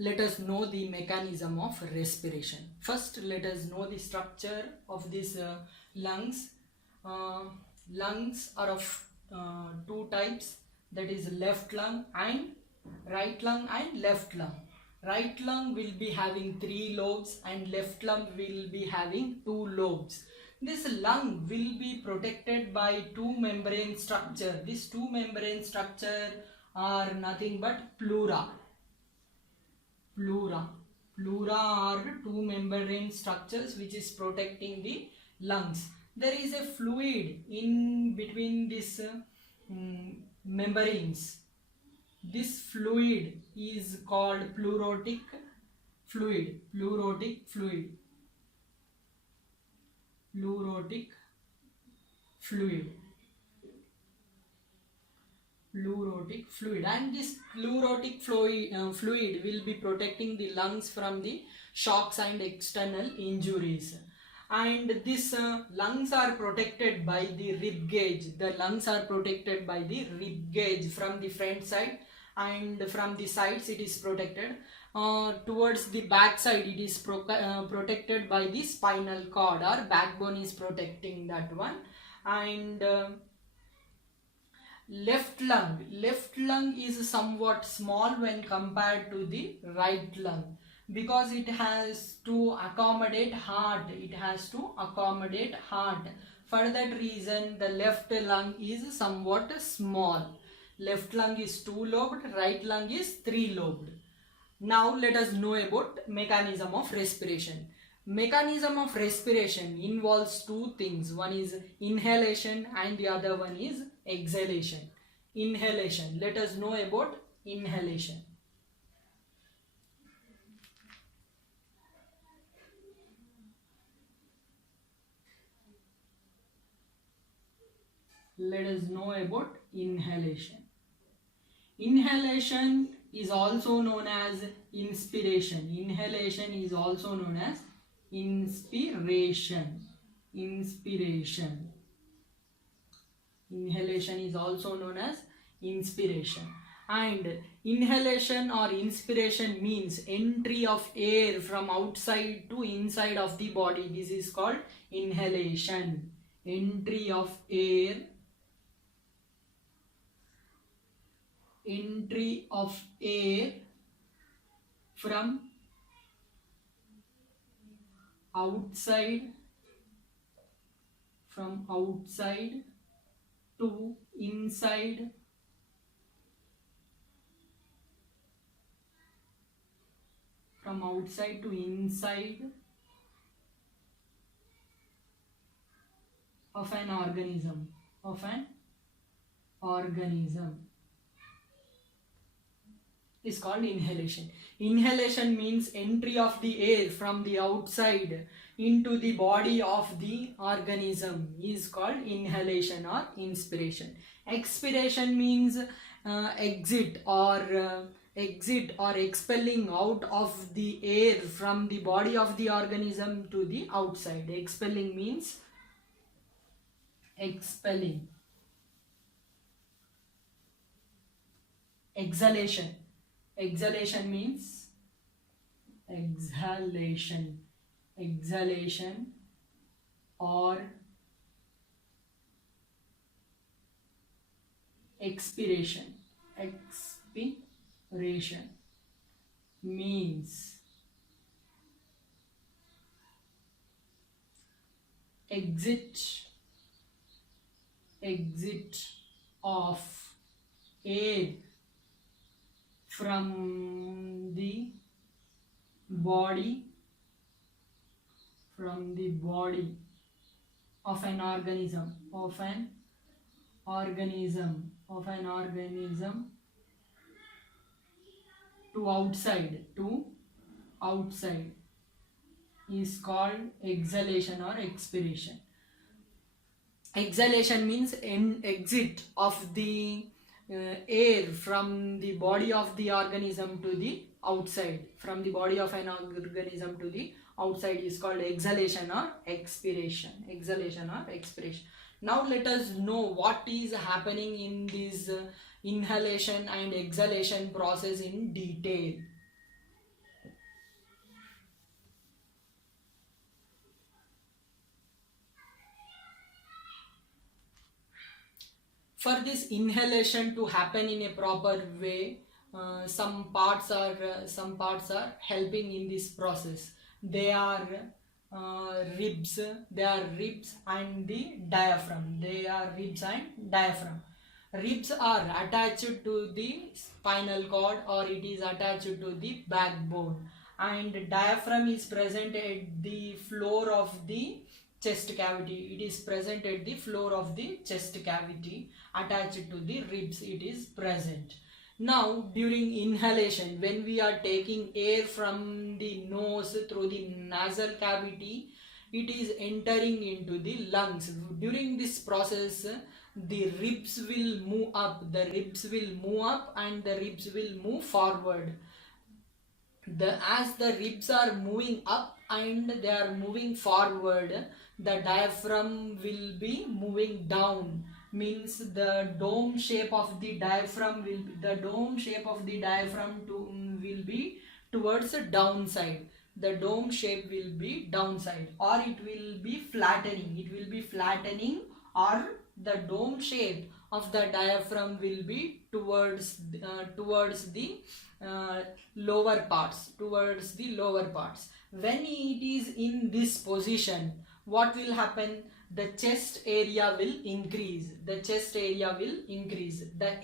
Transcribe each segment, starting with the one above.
let us know the mechanism of respiration. First, let us know the structure of these lungs. Lungs are of two types, that is left lung and right lung and left lung. Right lung will be having 3 lobes and left lung will be having 2 lobes. This lung will be protected by 2 membrane structure. These 2 membrane structure are nothing but pleura. Pleura are 2 membrane structures which is protecting the lungs. There is a fluid in between these membranes. This fluid is called pleurotic fluid. Pleurotic fluid. Pleurotic fluid. Pleurotic fluid, and this pleurotic fluid will be protecting the lungs from the shocks and external injuries. And this lungs are protected by the rib cage. The lungs are protected by the rib cage from the front side, and from the sides it is protected. Towards the back side it is protected by the spinal cord, or backbone is protecting that one. And left lung is somewhat small when compared to the right lung, because it has to accommodate heart. For that reason the left lung is somewhat small. Left lung is 2-lobed, right lung is 3-lobed. Now let us know about mechanism of respiration. Mechanism of respiration involves 2 things. One is inhalation and the other one is exhalation. Inhalation. Let us know about inhalation. Let us know about inhalation. Inhalation is also known as inspiration. Inhalation is also known as inspiration. Inspiration. Inhalation is also known as inspiration. And inhalation or inspiration means entry of air from outside to inside of the body. This is called inhalation. Entry of air. Entry of air from outside to inside of an organism is called inhalation. Inhalation means entry of the air from the outside into the body of the organism is called inhalation or inspiration. Expiration means exit or expelling out of the air from the body of the organism to the outside. Expelling means expelling. Exhalation. Exhalation means exhalation. Exhalation or expiration. Expiration means exit of air from the body of an organism to outside is called exhalation or expiration. Exhalation means exit of the air from the body of the organism to the outside. From the body of an organism to the outside is called exhalation or expiration. Exhalation or expiration. Now let us know what is happening in this inhalation and exhalation process in detail. For this inhalation to happen in a proper way, some parts are helping in this process. They are ribs. They are ribs and the diaphragm. They are ribs and diaphragm. Ribs are attached to the spinal cord, or it is attached to the backbone, and diaphragm is present at the floor of the chest cavity. It is present at the floor of the chest cavity, attached to the ribs it is present. Now during inhalation, when we are taking air from the nose through the nasal cavity, it is entering into the lungs. During this process, the ribs will move up, and the ribs will move forward. As the ribs are moving up and they are moving forward, the diaphragm will be moving down. Means the dome shape of the diaphragm will be towards the downside. The dome shape will be downside, or it will be flattening, or the dome shape of the diaphragm will be towards the lower parts. When it is in this position, what will happen? The chest area will increase. The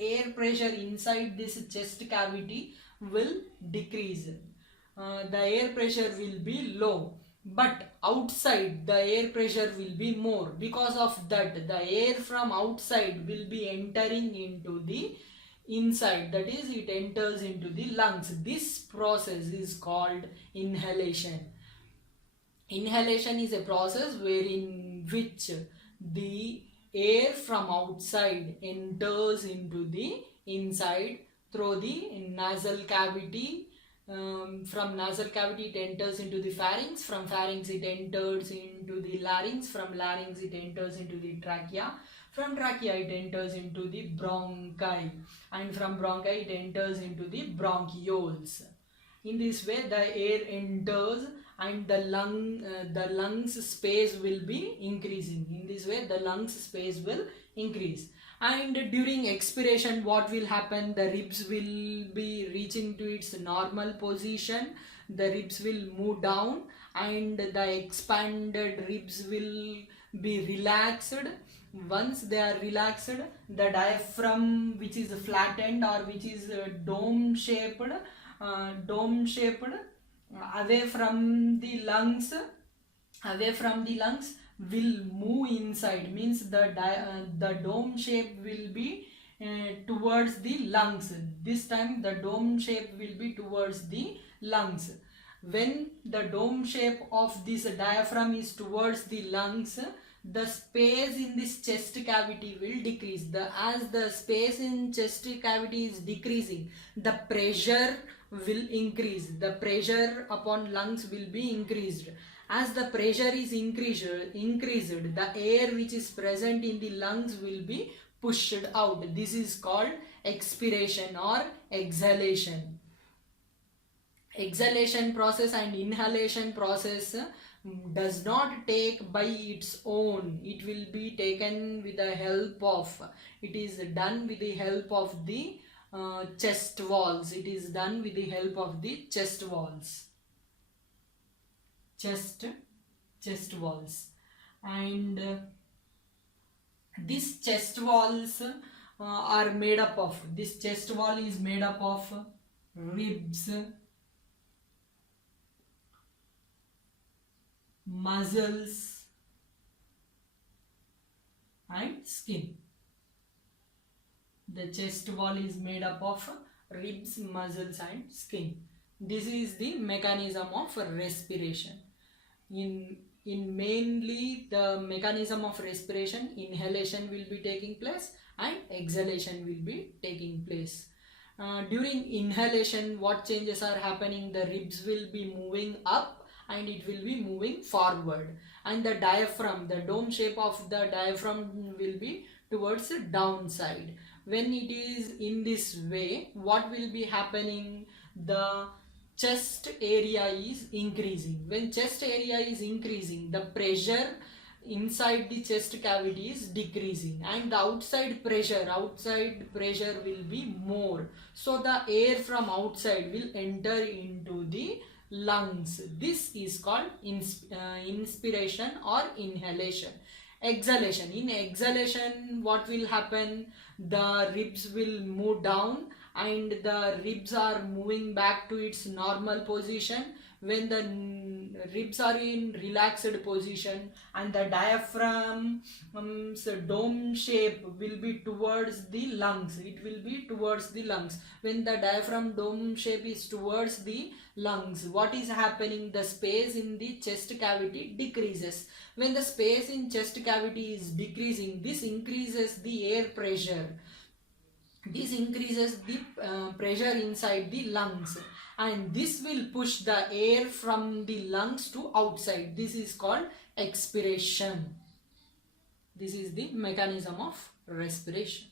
air pressure inside this chest cavity will decrease. The air pressure will be low, but outside the air pressure will be more. Because of that, the air from outside will be entering into the inside, that is, it enters into the lungs. This process is called inhalation. Inhalation is a process wherein which the air from outside enters into the inside through the nasal cavity. From nasal cavity it enters into the pharynx. From pharynx it enters into the larynx. From larynx it enters into the trachea. From trachea it enters into the bronchi, and from bronchi it enters into the bronchioles. In this way the air enters and the lungs space will be increasing. In this way the lungs space will increase. And during expiration, what will happen? The ribs will be reaching to its normal position. The ribs will move down and the expanded ribs will be relaxed. Once they are relaxed, the diaphragm, which is flattened or which is dome shaped away from the lungs will move inside. Means the dome shape will be towards the lungs. This time the dome shape will be towards the lungs. When the dome shape of this diaphragm is towards the lungs, the space in this chest cavity will decrease. As the space in chest cavity is decreasing, the pressure will increase. The pressure upon lungs will be increased. As the pressure is increased, the air which is present in the lungs will be pushed out. This is called expiration or exhalation. Exhalation process and inhalation process does not take by its own. It will be taken with the help of, it is done with the help of the chest walls. It is done with the help of the chest walls. Chest walls. And these chest walls are made up of, this chest wall is made up of ribs, muscles and skin. The chest wall is made up of ribs, muscles and skin. This is the mechanism of respiration. In mainly the mechanism of respiration, inhalation will be taking place and exhalation will be taking place. During inhalation, what changes are happening? The ribs will be moving up and it will be moving forward, and the diaphragm, the dome shape of the diaphragm will be towards the downside. When it is in this way, what will be happening? The chest area is increasing. When chest area is increasing, the pressure inside the chest cavity is decreasing, and the outside pressure will be more, so the air from outside will enter into the lungs. This is called inspiration or inhalation. Exhalation. In exhalation, what will happen? The ribs will move down, and the ribs are moving back to its normal position. When the ribs are in relaxed position, and the diaphragm's dome shape will be towards the lungs, it will be towards the lungs. When the diaphragm dome shape is towards the lungs, what is happening? The space in the chest cavity decreases. When the space in chest cavity is decreasing, this increases the air pressure. This increases the pressure inside the lungs, and this will push the air from the lungs to outside. This is called expiration. This is the mechanism of respiration.